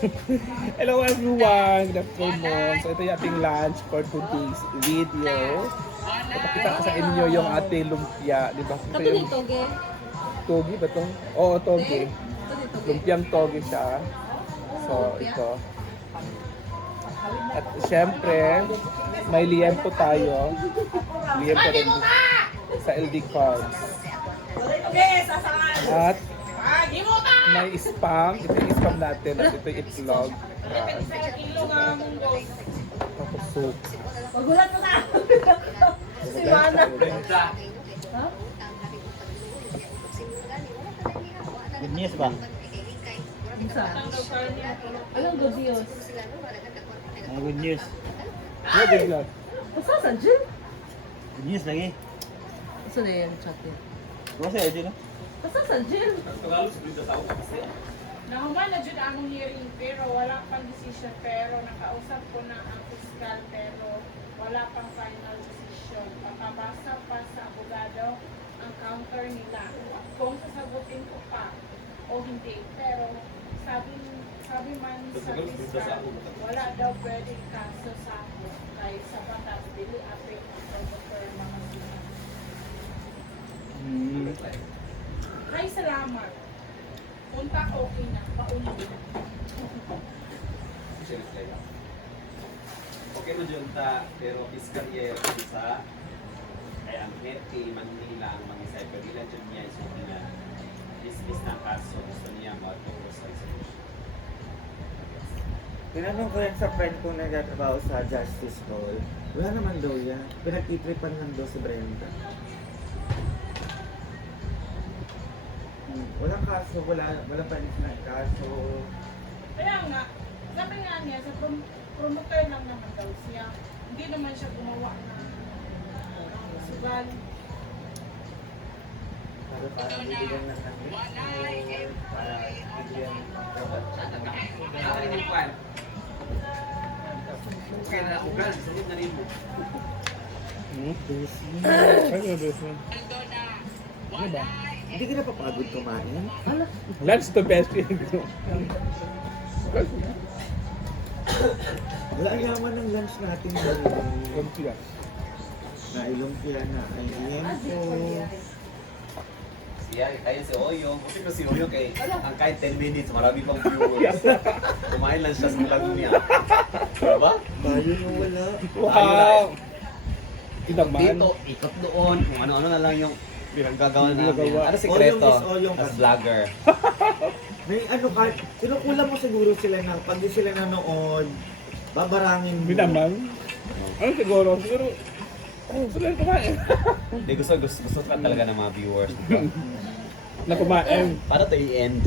Hello everyone! Good afternoon. So ito yung ating lunch for today's video. Ipakita ko sa inyo yung ating lumpia. Di ba? Ito Kato yung ni Toge. togi ba ito? Oo, togi. Kato ni Toge. Lumpiang togi siya. So ito. At syempre, may liempo tayo. Liempo rin sa LD Carbs. At may spam. Ito yung spam natin. At ito yung itlog. Tapos soup. Magulat mo ka. Si Mana. Ha? Good news ba? Isa. Anong good news? Mga good news. Yeah, good luck. Basta sa gym? Good news lagi. Gusto na yan, chat yun. Kung sa edit no? Basta sa gym. Nahuman na dyan among hearing pero wala pang decision pero nakausap ko na ang fiscal pero wala pang final decision. Papabasa pa sa abogado ang counter nila kung sasagutin ko pa o hindi. Pero sabi man sa fiscal wala daw pwede kaso sa ako kay sa batas dili apik ang promoter mga sila. Ay, salamat. Punta okay na, paunin na. Okay mo dyan ta, pero fiscal year isa ay ang NETI Manila ang mga isay pero ilan dyan niya iso na dismiss ng kaso gusto niya maturo sa resolution. Tinanong ko yan sa friend ko na nagtatrabaho sa Justice Hall. Wala naman daw yan. Pinag-itripan lang daw si Brenda. Walang kaso, wala pa rin na kaso. Kaya nga, sabi nga niya, sa promoter lang naman daw siya. Hindi naman siya gumawa ng sugal. Para bibigyan lang ng rescue, para bibigyan ng dapat. Okay na, ugal, salit na rin mo. Ano ba ito? Ano ba? Hindi ka napapagod kumain? Lunch to best friend. Wala ang yaman ng lunch natin dahil Lumpia. na ilumpia na ay liempo. Siya, kayo si Oyo. Kasi ko si Oyo kay ang kahit 10 minutes, marami pang viewers. Kumain lang siya sa Laguna. Diba? Tayo yung wala. Wow! Inaman. Dito, ikot doon, kung ano-ano na lang yung gagawa namin. Ginagawa. Ano sikreto? Oyong is oyong As kasi. vlogger. May ano ka, kinukulang mo siguro sila na pag di sila nanood, babarangin mo. Minaman. Ano siguro? Siguro, sila yung kumain. Hindi, gusto ka talaga ng mga viewers. Diba? Na kumain. Para to i-end.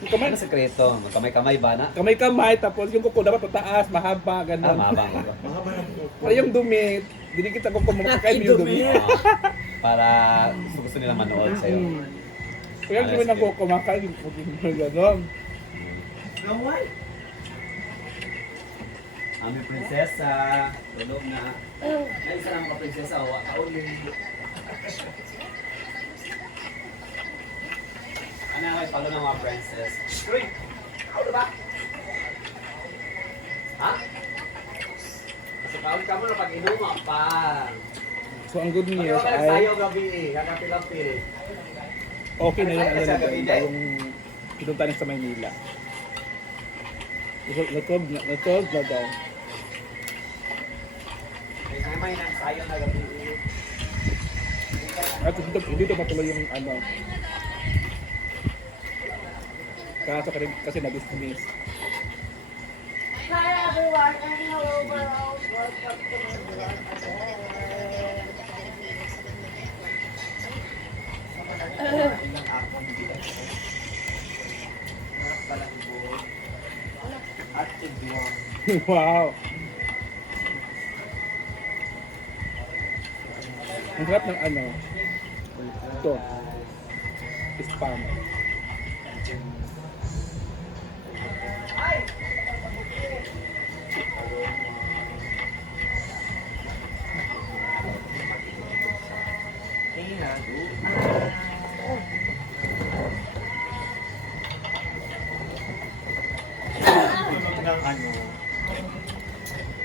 Kumain. Ano sikreto? Magkamay-kamay ba na? Kamay-kamay, tapos yung kuko dapat pataas, mahaba, gano'n. Mabang. Mahaba ng kuko. Para yung dumi, hindi kita ko kumakain yung dumi. Para gusto nila manood sa'yo. Kaya hindi mo na ko kumakain yung gano'n. Nawal. Aming prinsesa, tulog na. Ay, isa lang mga prinsesa, kauli. Ano yung palo ng mga princess? Uy! Ano ba? Ha? Kasi kauli ka mo na pag inuma pa. So ang good news Pag ay nagsayaw gabi eh, kakapilapil. okay na yung ano na Ay, yung pinunta niya sa Maynila. Natold na daw. May nagsayaw na gabi eh. At dito patuloy yung ano. Kaso kasi na-dismiss. Hi everyone and hello world. Welcome to my vlog again. Ilang akong bilas. Harap pa lang buo. At tigwang. Wow! Ang sarap ng ano. Ito. Spam. ng ano.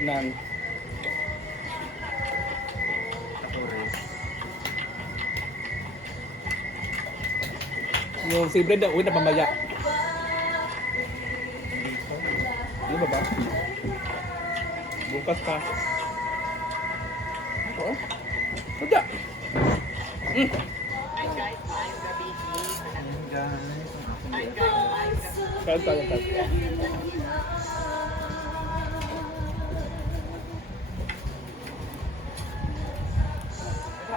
Nang yung si Brenda, uwi na pamaya. Di ba ba? Bukas pa. Oo. Sada. Ayan, guys. Kanta.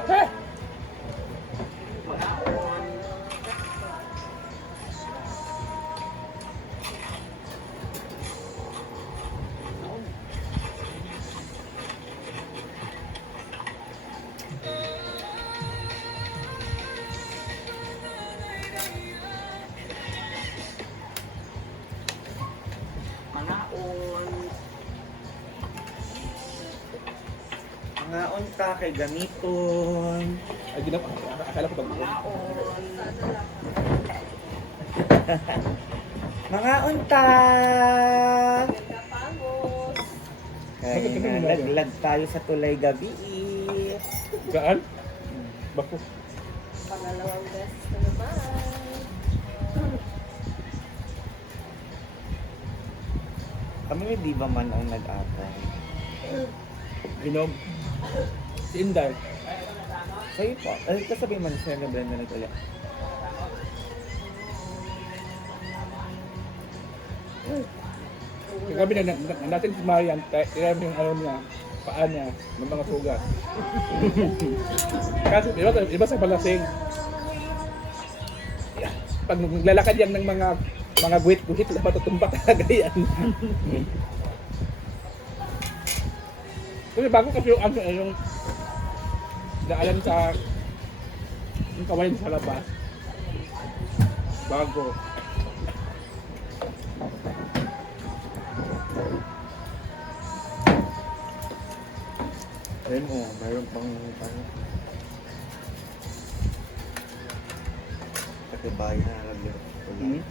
Hey! Mga unta kay gamiton. Ay, akala ko bago. Mga unta! Kaya nalaglag tayo sa tulay gabi. Gaan? Bako. Pangalawang beses na naman. Kami di ba man ang nag-atay? Inom. Si Inday. Sa'yo po. Ay, kasabi man siya na Brenda nag-ulit. Kagabi na natin si Marian, tirami yung ano niya, paa niya, ng mga sugat. Kasi iba sa palasing. Pag naglalakad yan ng mga guhit-guhit, matutumba talaga yan. Kasi bago kasi yung daalan sa yung kawain sa labas. Bago. Ayun o, mayroon pang ano. Katibayan na nalaglag. Hmm?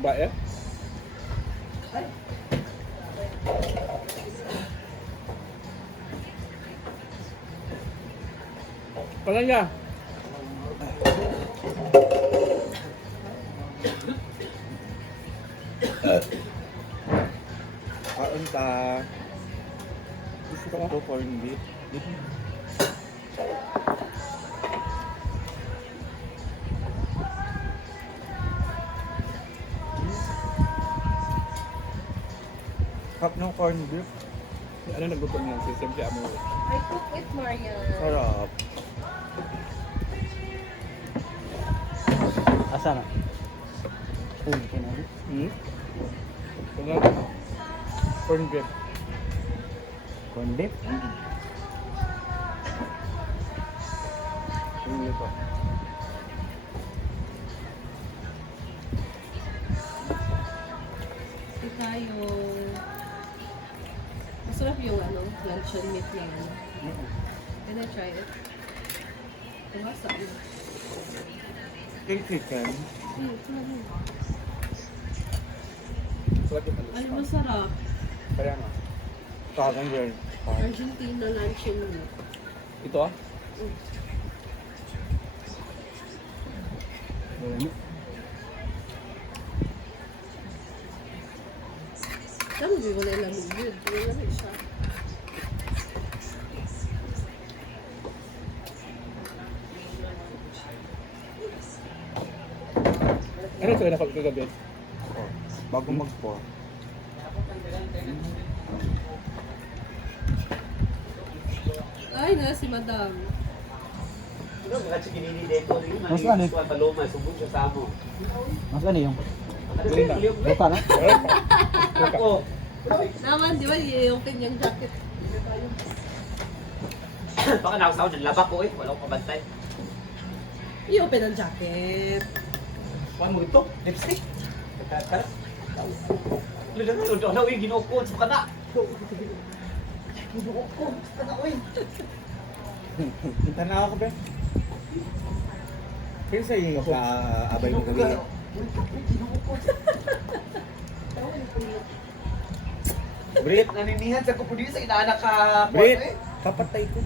Babae? Pala niya. Kaunta. Gusto ko Ito corn beef. Cup ng corn beef. Ano nagluto niya? Si Siyempre mo. I cook it, Marian. Sarap. Asa na? Uy, kinali. Hmm? Ano? Corn beef. Corn beef? Yung luto. Ito tayo. Masarap yung ano, luncheon meat na ano. Can I try it? Tumasa. King chicken. Sarap yung Ay, ano. masarap. Kaya nga. Parang yun. Argentina luncheon meat. Ito ah? Tama ba wala lamig yun? Wala rin siya. Ano ito na kagabi? Bago mag-pour. Ay, na si Madam. Mas ano eh? Paloma, subod siya sa amo. Mas ano yung? Galing na. Lupa na? Ako. Naman, di ba, yung kanyang jacket. Baka nakasaw dyan, laba ko eh. Wala ko kabantay. I-open ang jacket. Kuhan mo ito, lipstick. Tara. Lalo na uy, ginukod sa kana. Ginukod sa kana uy. Kita na ako, be. Kaya sa iyo ka abay mo gabi. Brit, Naninihan sa kupo dito sa inaanak ka. Brit, papatay ko.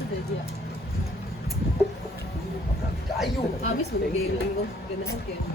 Sa dadya. Kayo. Amis mo nag-gaming ko. Ganahan kayo.